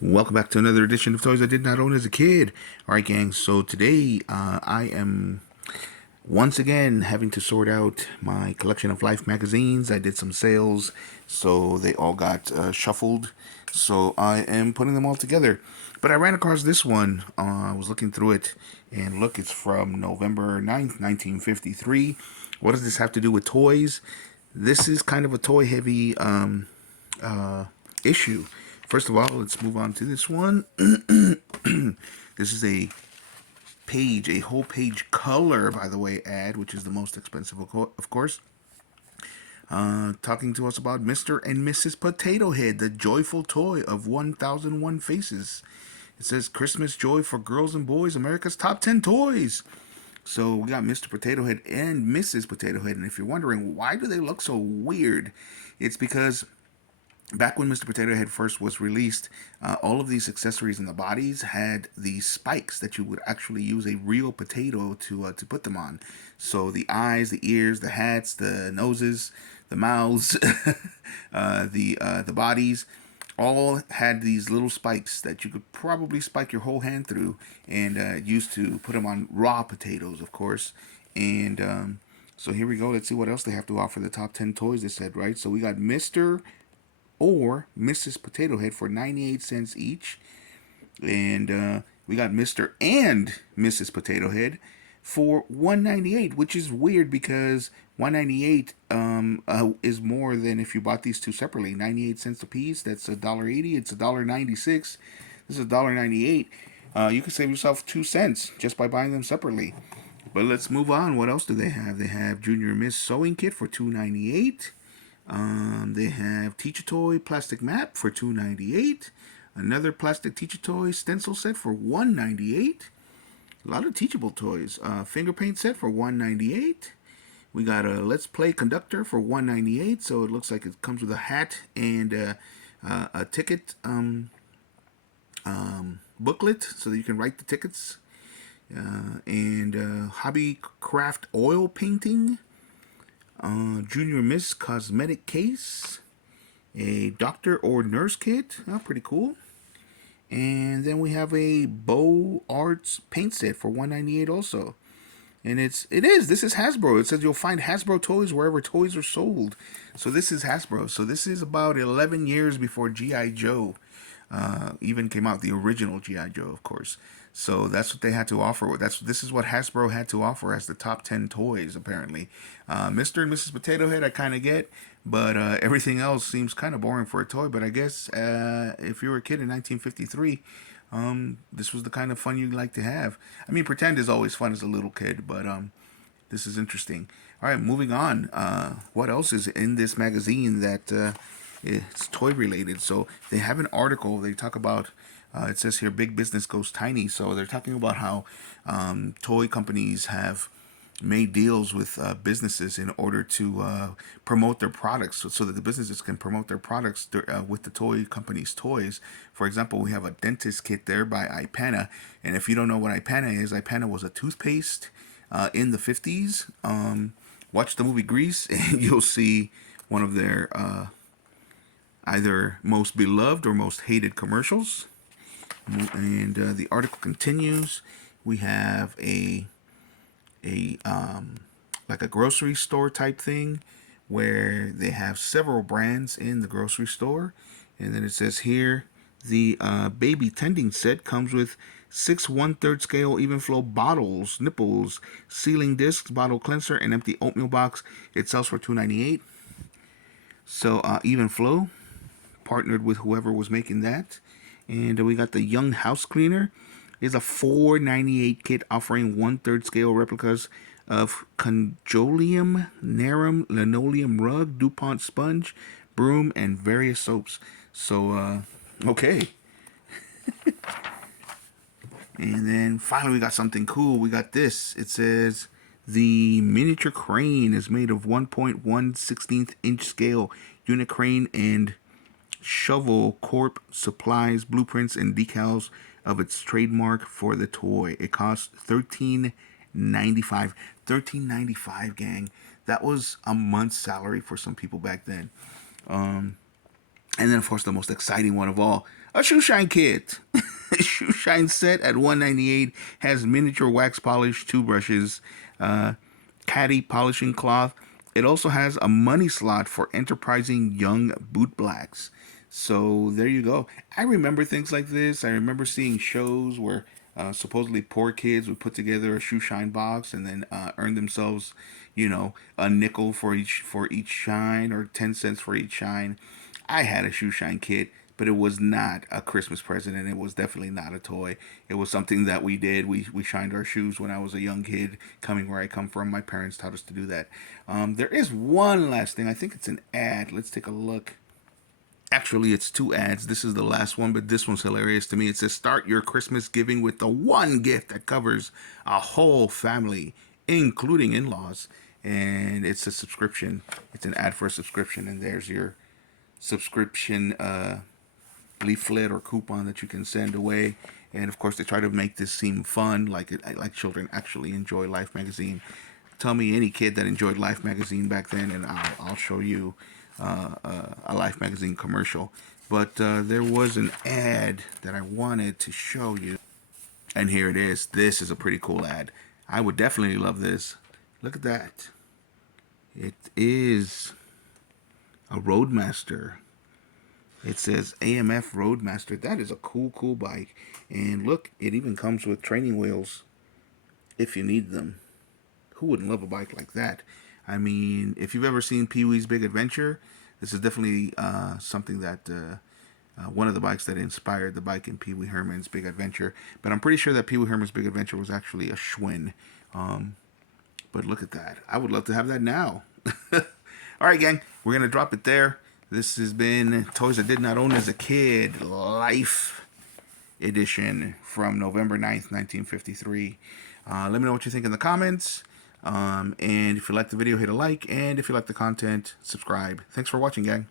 Welcome back to another edition of Toys I Did Not Own as a Kid. Alright, gang, so today I am once again having to sort out my collection of Life magazines. I did some sales, so they all got shuffled. So I am putting them all together. But I ran across this one. I was looking through it, and look, it's from November 9th, 1953. What does this have to do with toys? This is kind of a toy heavy issue. First of all, let's move on to this one. This is a page, a whole page color, by the way, ad, which is the most expensive, of course. Talking to us about Mr. and Mrs. Potato Head, the joyful toy of 1001 faces. It says Christmas joy for girls and boys, America's top 10 toys. So we got Mr. Potato Head and Mrs. Potato Head. And if you're wondering why do they look so weird, it's because back when Mr. Potato Head first was released, all of these accessories in the bodies had these spikes that you would actually use a real potato to put them on. So the eyes, the ears, the hats, the noses, the mouths, the bodies, all had these little spikes that you could probably spike your whole hand through and use to put them on raw potatoes, of course. And so here we go. Let's see what else they have to offer. The top 10 toys, they said, right? So we got Mr. or Mrs. Potato Head for 98 cents each. And we got Mr. and Mrs. Potato Head for 198, which is weird because 198 is more than if you bought these two separately. 98 cents a piece, that's $1.80. It's $1.96. This is $1.98. You can save yourself 2 cents just by buying them separately. But let's move on. What else do they have? They have Junior Miss Sewing Kit for $2.98. They have Teacher Toy Plastic Map for $2.98. Another plastic Teacher Toy stencil set for $1.98. A lot of teachable toys. Finger paint set for $1.98. We got a Let's Play conductor for $1.98. So it looks like it comes with a hat and a ticket booklet so that you can write the tickets. And Hobby Craft oil painting. Junior Miss cosmetic case, a doctor or nurse kit, pretty cool. And then we have a Bow Arts paint set for $1.98 also. And this is Hasbro. It says you'll find Hasbro toys wherever toys are sold. So this is Hasbro. So this is about 11 years before G.I. Joe even came out, the original G.I. Joe, of course. So that's what they had to offer. This is what Hasbro had to offer as the top 10 toys, apparently. Mr. and Mrs. Potato Head I kind of get, but everything else seems kind of boring for a toy. But I guess if you were a kid in 1953, this was the kind of fun you'd like to have. I mean, pretend is always fun as a little kid, but this is interesting. All right, moving on. What else is in this magazine that it's toy related? So they have an article. They talk about. It says here, big business goes tiny. So they're talking about how toy companies have made deals with businesses in order to promote their products, so that the businesses can promote their products with the toy company's toys. For example, we have a dentist kit there by Ipana, and if you don't know what Ipana is, Ipana was a toothpaste in the 50s. Watch the movie Grease, and you'll see one of their either most beloved or most hated commercials. And the article continues. We have a like a grocery store type thing where they have several brands in the grocery store. And then it says here the baby tending set comes with 6 1/3 scale even flow bottles, nipples, sealing discs, bottle cleanser, and empty oatmeal box. It sells for $2.98. So even flow partnered with whoever was making that. And we got the Young House Cleaner. It's a $4.98 kit offering 1/3 scale replicas of Conjolium, Narum, linoleum rug, DuPont sponge, broom, and various soaps. So, okay. And then finally we got something cool. We got this. It says the miniature crane is made of 1.1/16 inch scale unit crane and Shovel Corp supplies blueprints and decals of its trademark for the toy. It costs $13.95. $13.95, gang. That was a month's salary for some people back then. And then, of course, the most exciting one of all. A shoe shine kit. Shoe shine set at 198 has miniature wax polish, two brushes, caddy polishing cloth. It also has a money slot for enterprising young boot blacks. So there you go. I remember things like this. I remember seeing shows where supposedly poor kids would put together a shoe shine box and then earn themselves, a nickel for each shine or 10 cents for each shine. I had a shoe shine kit, but it was not a Christmas present, and it was definitely not a toy. It was something that we did. We shined our shoes when I was a young kid, coming where I come from. My parents taught us to do that. There is one last thing. I think it's an ad. Let's take a look. Actually, it's two ads. This is the last one, but this one's hilarious to me. It says, "Start your Christmas giving with the one gift that covers a whole family, including in-laws." And it's a subscription. It's an ad for a subscription, and there's your subscription leaflet or coupon that you can send away. And of course, they try to make this seem fun, like children actually enjoy Life magazine. Tell me any kid that enjoyed Life magazine back then, and I'll show you a Life magazine commercial. But there was an ad that I wanted to show you, and here it is. This is a pretty cool ad. I would definitely love this. Look at that. It is a Roadmaster. It says AMF Roadmaster. That is a cool bike. And look, it even comes with training wheels if you need them. Who wouldn't love a bike like that? I mean, if you've ever seen Pee-wee's Big Adventure, this is definitely something that one of the bikes that inspired the bike in Pee-wee Herman's Big Adventure. But I'm pretty sure that Pee-wee Herman's Big Adventure was actually a Schwinn. But look at that. I would love to have that now. All right, gang. We're going to drop it there. This has been Toys I Did Not Own as a Kid, Life edition from November 9th, 1953. Let me know what you think in the comments. And if you like the video, hit a like. And if you like the content, subscribe. Thanks for watching, gang.